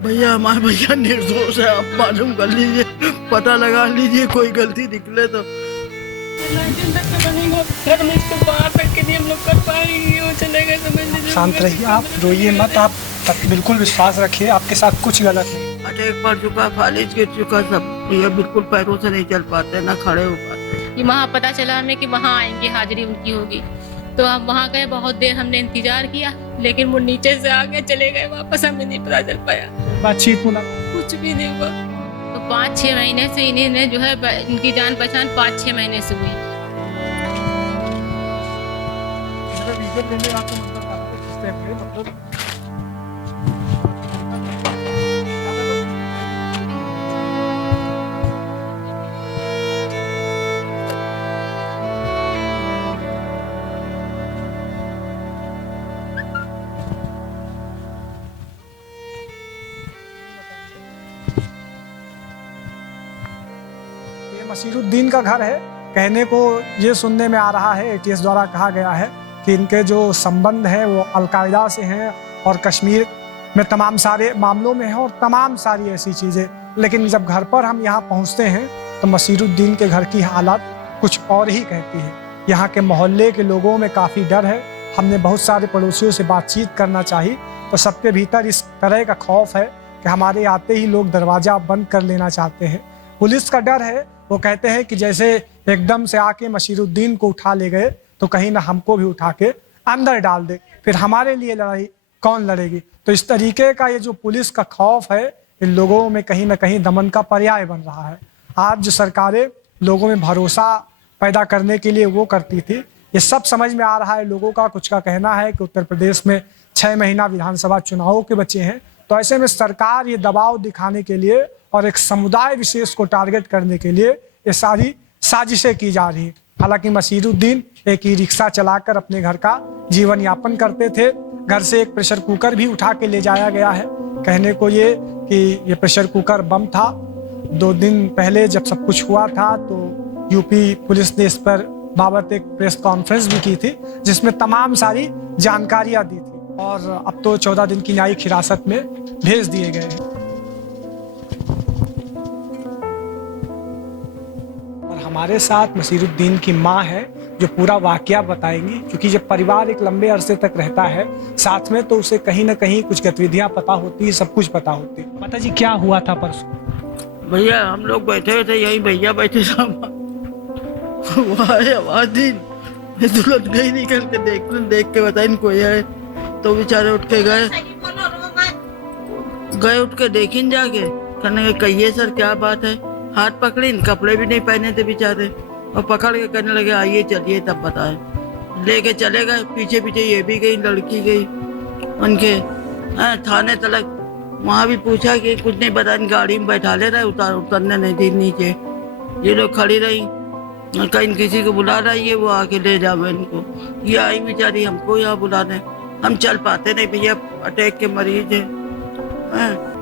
भैया हमारे भैया निर्दोष है, आप मालूम कर लीजिए, पता लगा लीजिए, कोई गलती निकले तो। घर में इसको बाहर रख के नहीं हम लोग कर पाएंगे, वो चले गए समझ लीजिए। शांत रहिए, आप रोइए मत, आप बिल्कुल विश्वास रखिए, आपके साथ कुछ गलत नहीं। अटैक पड़ चुका, फालिज गिर चुका, सब भैया बिल्कुल पैरों से नहीं चल पाते, ना खड़े हो पाते। कि वहाँ पता चला हमें कि वहाँ आएंगे, हाजिरी उनकी होगी, तो हम वहाँ गए। बहुत देर हमने इंतजार किया, लेकिन वो नीचे से आगे चले गए वापस, हमें नहीं पता चल पाया, बातचीत मुला कुछ भी नहीं हुआ। तो 5-6 महीने से इन्हें जो है इनकी जान पहचान 5-6 महीने से हुई। मसीरुद्दीन का घर है। कहने को ये सुनने में आ रहा है, एटीएस द्वारा कहा गया है कि इनके जो संबंध है वो अलकायदा से हैं और कश्मीर में तमाम सारे मामलों में है और तमाम सारी ऐसी चीज़ें। लेकिन जब घर पर हम यहाँ पहुँचते हैं तो मसीरुद्दीन के घर की हालत कुछ और ही कहती है। यहाँ के मोहल्ले के लोगों में काफ़ी डर है। हमने बहुत सारे पड़ोसियों से बातचीत करना चाहिए तो सबके भीतर इस तरह का खौफ है कि हमारे आते ही लोग दरवाज़ा बंद कर लेना चाहते हैं। पुलिस का डर है, वो कहते हैं कि जैसे एकदम से आके मसीरुद्दीन को उठा ले गए तो कहीं ना हमको भी उठा के अंदर डाल दे, फिर हमारे लिए लड़ाई कौन लड़ेगी। तो इस तरीके का ये जो पुलिस का खौफ है इन लोगों में कहीं ना कहीं दमन का पर्याय बन रहा है। आज जो सरकारें लोगों में भरोसा पैदा करने के लिए वो करती थी, ये सब समझ में आ रहा है लोगों का। कुछ का कहना है कि उत्तर प्रदेश में 6 महीना विधानसभा चुनावों के बचे हैं, तो ऐसे में सरकार ये दबाव दिखाने के लिए और एक समुदाय विशेष को टारगेट करने के लिए ये सारी साजिशें की जा रही हैं। हालांकि मसीरुद्दीन एक ई रिक्शा चलाकर अपने घर का जीवन यापन करते थे। घर से एक प्रेशर कुकर भी उठा के ले जाया गया है। कहने को ये कि ये प्रेशर कुकर बम था। 2 दिन पहले जब सब कुछ हुआ था तो यूपी पुलिस ने इस पर बाबत एक प्रेस कॉन्फ्रेंस भी की थी जिसमें तमाम सारी जानकारियां दी थी और अब तो 14 दिन की न्यायिक हिरासत में भेज दिए गए हैं। हमारे साथ मसीरुद्दीन की मां है जो पूरा वाकया बताएंगी, क्योंकि जब परिवार एक लंबे अरसे तक रहता है साथ में तो उसे कहीं ना कहीं कुछ गतिविधियां पता होती है, सब कुछ पता होती है। माता जी क्या हुआ था परसों? भैया हम लोग बैठे हुए थे, यहीं भैया बैठे थे, वो आए आवाज दी, तुरंत गई निकल के देख के बताई कोई है, तो बेचारे उठ के गए उठ के देखिन जाके, कहने के कहिए सर क्या बात है। हाथ पकड़ी, कपड़े भी नहीं पहने थे बेचारे, और पकड़ के कहने लगे आइए चलिए तब बताए। लेके चले गए, पीछे पीछे ये भी गई, लड़की गई उनके थाने तलक। वहाँ भी पूछा कि कुछ नहीं बताया, गाड़ी में बैठा ले रहा है, उतरने नहीं दी नीचे। ये लोग खड़ी रही, कहीं किसी को बुला रहा है, वो आके ले जाओ इनको। ये आई बेचारी हमको यहाँ बुलाने, हम चल पाते नहीं भैया, अटैक के मरीज है,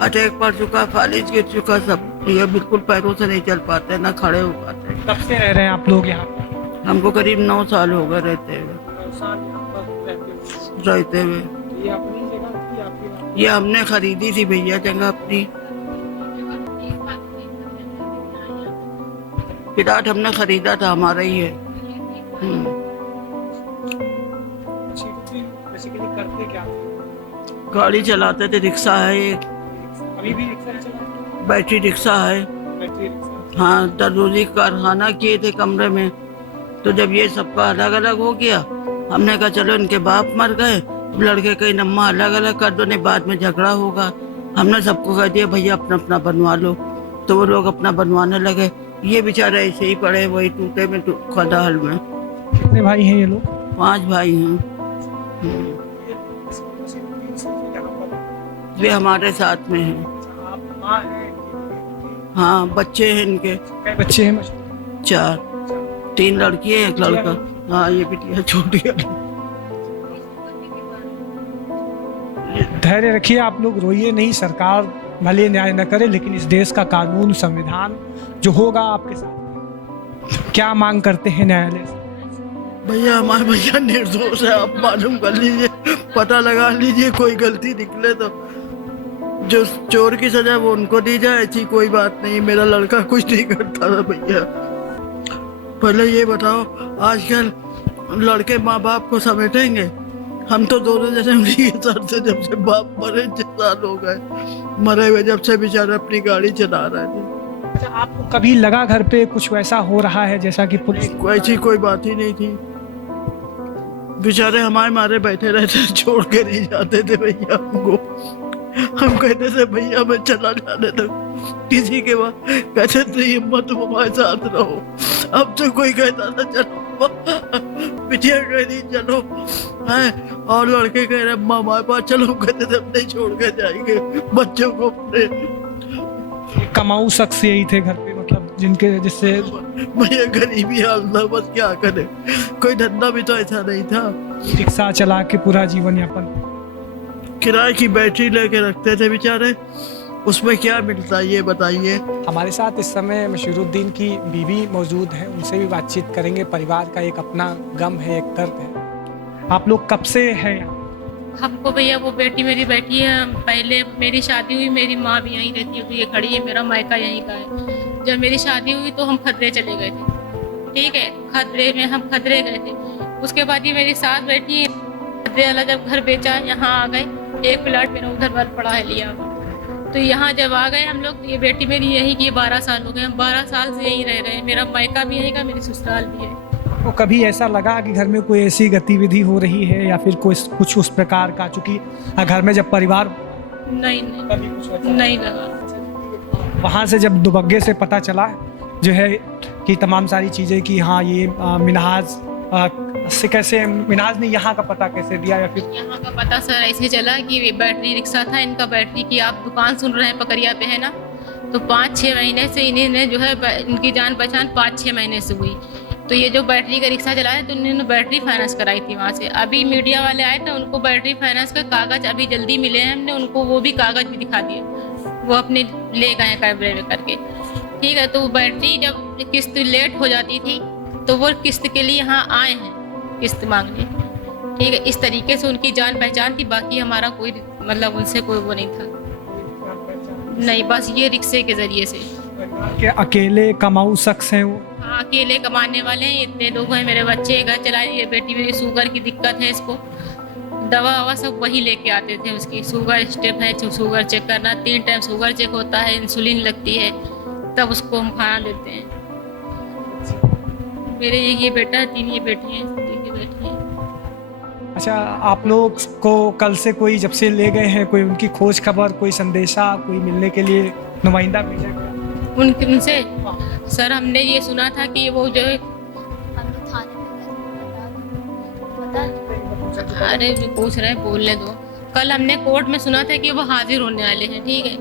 अटैक पड़ चुका, फालिज गिर चुका, सब भैया बिल्कुल पैरों से नहीं चल पाते, ना खड़े हो पाते। कब से रह रहे हैं आप लोग यहाँ? हमको करीब 9 साल हो गए रहते हुए। ये हमने खरीदी थी भैया जगह अपनी, प्लाट हमने खरीदा था, हमारा ही है। करते क्या? गाड़ी चलाते थे, रिक्शा है एक, अभी भी रिक्शा चला? बैटरी रिक्शा है। Battery rickshaw. हाँ, दर्जी कारखाना किए थे कमरे में, तो जब ये सबका अलग अलग हो गया, हमने कहा चलो इनके बाप मर गए, लड़के कहीं नम्मा अलग अलग कर दो, नहीं बाद में झगड़ा होगा। हमने सबको कह दिया भैया अपना अपना बनवा लो, तो वो लोग अपना बनवाने लगे। ये बेचारे ऐसे ही पड़े वही टूटे में खदाल में। कितने भाई हैं ये लोग? 5 भाई हैं। वे हमारे साथ में हैं। हाँ, बच्चे हैं इनके। कितने बच्चे हैं? 4, 3 लड़की है, 1 लड़का। हाँ, ये बिटिया छोटी है। धैर्य रखिए, आप लोग रोइए नहीं। सरकार भले न्याय न करे, लेकिन इस देश का कानून संविधान जो होगा आपके साथ। क्या मांग करते हैं न्यायालय से? भैया हमारे भैया निर्दोष है, आप मालूम कर लीजिए, पता लगा लीजिए, कोई गलती निकले तो। जो चोर की सजा वो उनको दी जाए, ऐसी कोई बात नहीं। मेरा लड़का कुछ नहीं करता था भैया। पहले ये बताओ, आजकल लड़के माँ बाप को समेटेंगे? हम तो दोनों जने उन्हीं के सर से, जब से बाप मरे 6 साल हो गए मरे हुए, जब से बेचारा अपनी गाड़ी चला रहा है। अच्छा, आपको कभी लगा घर पे कुछ वैसा हो रहा है जैसा कि पुलिस? ऐसी कोई बात ही नहीं थी। बेचारे हमारे मारे बैठे रहते, छोड़ के नहीं जाते थे भैया हमको। हम कहते थे भैया मैं चला जाने दो, किसी के बाद कहते थे हिम्मत तुम हमारे साथ रहो। अब तो कोई कहता था चलो, बिटिया कह रही चलो है, और लड़के कह रहे अम्मा हमारे पास चलो, कहते थे हम नहीं छोड़ के जाएंगे बच्चों को अपने। कमाऊ शख्स यही थे घर पे, मतलब जिनके जिससे भैया गरीबी हाल था, बस क्या करे, कोई धंधा भी तो ऐसा नहीं था। रिक्शा चला के पूरा जीवन यापन। किराए की बैटरी लेके रखते थे बेचारे, उसमें क्या मिलता है ये बताइए। हमारे साथ इस समय मशीरुद्दीन की बीवी मौजूद है, उनसे भी बातचीत करेंगे। परिवार का एक अपना गम है, एक दर्द है। आप लोग कब से हैं यहाँ? हमको भैया वो बेटी मेरी बैठी है, पहले मेरी शादी हुई, मेरी माँ भी यहीं रहती है, ये खड़ी है, मेरा मायका यहीं का है। जब मेरी शादी हुई तो हम खदरे चले गए थे, ठीक है, खदरे में हम खदरे गए थे। उसके बाद ये मेरी सास बैठी है, खदरे वाला जब घर बेचा यहाँ आ गए, एक प्लाट मेरा उधर वाल पड़ा है लिया हुआ, तो यहाँ जब आ गए हम लोग, ये बेटी मेरी यहीं की 12 साल हो गए, हम 12 साल से यहीं रह रहे हैं। मेरा मायका भी यहीं का, मेरी ससुराल भी है। तो कभी ऐसा लगा कि घर में कोई ऐसी गतिविधि हो रही है या फिर कोई कुछ उस प्रकार का, चूंकि घर में जब परिवार नहीं नहीं लगा। वहाँ से जब दुबग्गे से पता चला जो है कि तमाम सारी चीज़ें कि हाँ ये मिनहाज से कैसे, मिनहाज ने यहाँ का पता कैसे दिया या फिर? यहाँ का पता सर ऐसे चला कि बैटरी रिक्शा था इनका, बैटरी की आप दुकान सुन रहे हैं पकड़िया पे है ना, तो 5-6 महीने से इन्हें जो है इनकी जान पहचान 5-6 महीने से हुई। तो ये जो बैटरी का रिक्शा चलाया तो उन्होंने बैटरी फाइनेंस कराई थी वहाँ से। अभी मीडिया वाले आए थे, उनको बैटरी फाइनेंस का कागज अभी जल्दी मिले हैं, हमने उनको वो भी कागज भी दिखा दिए, वो अपने ले गए हैं कैमरे में करके, ठीक है। तो बैटरी जब किस्त लेट हो जाती थी तो वो किस्त के लिए यहाँ आए हैं किस्त मांगने, ठीक है। इस तरीके से उनकी जान पहचान थी, बाकी हमारा कोई मतलब उनसे कोई वो नहीं था, नहीं, बस ये रिक्शे के जरिए से। कि अकेले कमाऊ शख्स हैं वो? हाँ, अकेले कमाने वाले हैं, इतने लोग हैं, मेरे बच्चे घर चलाए, ये बेटी मेरी शुगर की दिक्कत है, इसको दवा ववा सब वही लेके आते थे। उसकी शुगर स्टेप है, शुगर चेक करना, 3 टाइम शुगर चेक होता है, इंसुलिन लगती है, तब उसको हम खाना देते हैं। मेरे ये बेटा है, 3 ये बेटी हैं, बेटी है। अच्छा, आप लोग को कल से कोई जब से ले गए हैं, कोई उनकी खोज खबर, कोई संदेशा, कोई मिलने के लिए नुमाइंदा भेजा गया? उनसे सर हमने ये सुना था कि वो जो है, अरे जो पूछ रहे बोलने दो, कल हमने कोर्ट में सुना था कि वो हाजिर होने वाले हैं, ठीक है,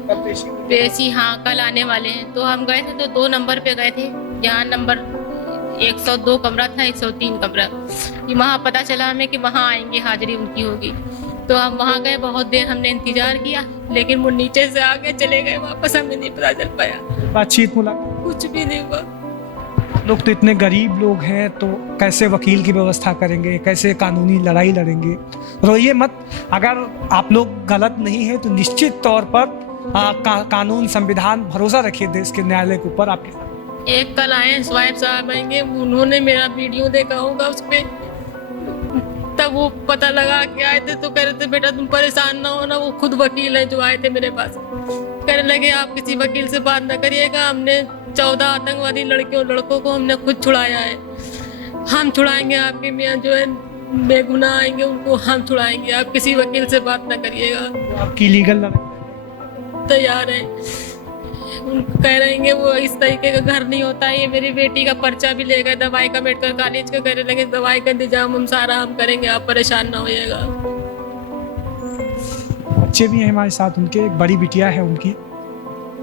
पेशी, हाँ कल आने वाले हैं। तो हम गए थे तो 2 नंबर पे गए थे, जहाँ नंबर 102 कमरा था, 103 कमरा, वहाँ पता चला हमें कि वहाँ आएंगे, हाजिरी उनकी होगी। तो हम वहाँ गए, बहुत देर हमने इंतजार किया, लेकिन वो नीचे से आके चले गए वापस, हमें नहीं पता चल पाया, बातचीत मुलाकात कुछ भी नहीं हुआ। लोग तो इतने गरीब लोग हैं, तो कैसे वकील की व्यवस्था करेंगे, कैसे कानूनी लड़ाई लड़ेंगे? रोइए मत, अगर आप लोग गलत नहीं है तो निश्चित तौर पर कानून, संविधान, भरोसा रखिए देश के न्यायालय के ऊपर। आपके एक कल आए स्वाइप साहब आएंगे, उन्होंने मेरा वीडियो देखा होगा उस पे, तब वो पता लगा के आए थे, तो कह रहे थे बेटा तुम परेशान ना हो ना, वो खुद वकील हैं जो आए थे मेरे पास, कहने लगे आप किसी वकील से बात ना करिएगा, हमने 14 आतंकवादी लड़कों को हमने खुद छुड़ाया है, हम छुड़ाएंगे, आपके मियाँ जो है बेगुनाह आएंगे उनको हम छुड़ाएंगे, आप किसी वकील से बात ना करिएगा। आपकी लीगल लड़ाई तैयार है, कह रहे हैं वो इस तरीके का घर नहीं होता है। ये मेरी बेटी का पर्चा भी ले गए दवाई का, मेडिकल कॉलेज का, कहने लगे दवाई का इंतजाम हम सारा हम करेंगे, आप परेशान ना होइएगा। बच्चे भी हैं हमारे साथ, उनके एक बड़ी बिटिया है उनकी,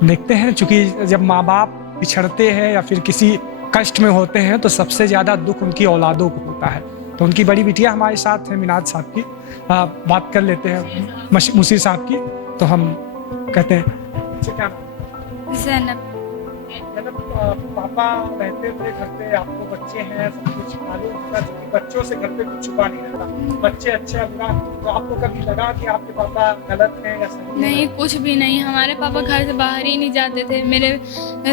देखते हैं, चूंकि जब माँ बाप पिछड़ते हैं या फिर किसी कष्ट में होते हैं तो सबसे ज्यादा दुख उनकी औलादों को होता है। तो उनकी बड़ी बिटिया हमारे साथ है, मिनाज साहब की, बात कर लेते हैं मुसीर साहब की। तो हम कहते हैं ज़ैनब। मतलब पापा रहते थे घर पे, आपको बच्चे हैं, सब कुछ मालूम होता कि बच्चों से घर पे कुछ छुपा नहीं रहता, बच्चे अच्छा बुरा, तो आपको कभी लगा कि आपके पापा गलत हैं या सही हैं? नहीं, कुछ भी नहीं। हमारे पापा घर से बाहर ही नहीं जाते थे। मेरे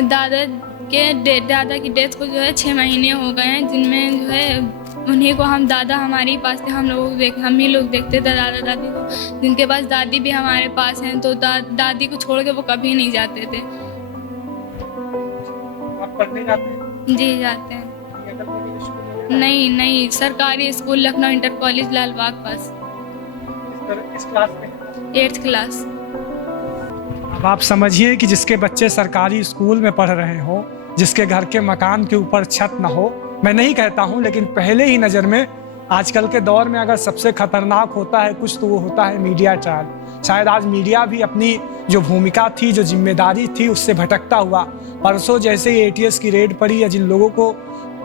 दादा की डेथ को जो है 6 महीने हो गए हैं, जिनमें जो है उन्हीं को हम दादा हमारे ही पास थे, हम ही लोग देखते थे दादा दादी को, जिनके पास दादी भी हमारे पास हैं, तो दादी को छोड़ के वो कभी नहीं जाते थे। आप पढ़ने जाते हैं? जी जाते हैं। ये अगर कोई स्कूल में नहीं, सरकारी school Lucknow inter college Lalbagh पास, इस क्लास में 8th क्लास। अब आप समझिए कि जिसके बच्चे सरकारी स्कूल में पढ़ रहे हो, जिसके घर के मकान के ऊपर छत न हो, मैं नहीं कहता हूं, लेकिन पहले ही नज़र में आजकल के दौर में अगर सबसे खतरनाक होता है कुछ तो वो होता है मीडिया ट्रायल। शायद आज मीडिया भी अपनी जो भूमिका थी, जो जिम्मेदारी थी, उससे भटकता हुआ परसों जैसे ही ATS की रेड पड़ी या जिन लोगों को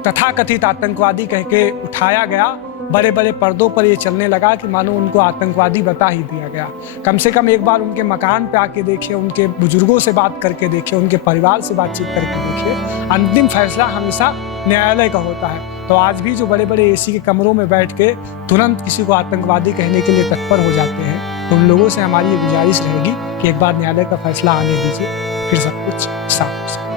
तथाकथित आतंकवादी कह के उठाया गया, बड़े बड़े पर्दों पर ये चलने लगा कि मानो उनको आतंकवादी बता ही दिया गया। कम से कम एक बार उनके मकान पे आके देखिए, उनके बुजुर्गों से बात करके देखिए, उनके परिवार से बातचीत करके देखिए। अंतिम फैसला हमेशा न्यायालय का होता है। तो आज भी जो बड़े बड़े AC के कमरों में बैठ के तुरंत किसी को आतंकवादी कहने के लिए तत्पर हो जाते हैं, तो उन लोगों से हमारी ये गुजारिश रहेगी कि एक बार न्यायालय का फैसला आने दीजिए, फिर सब कुछ साफ हो सकता है।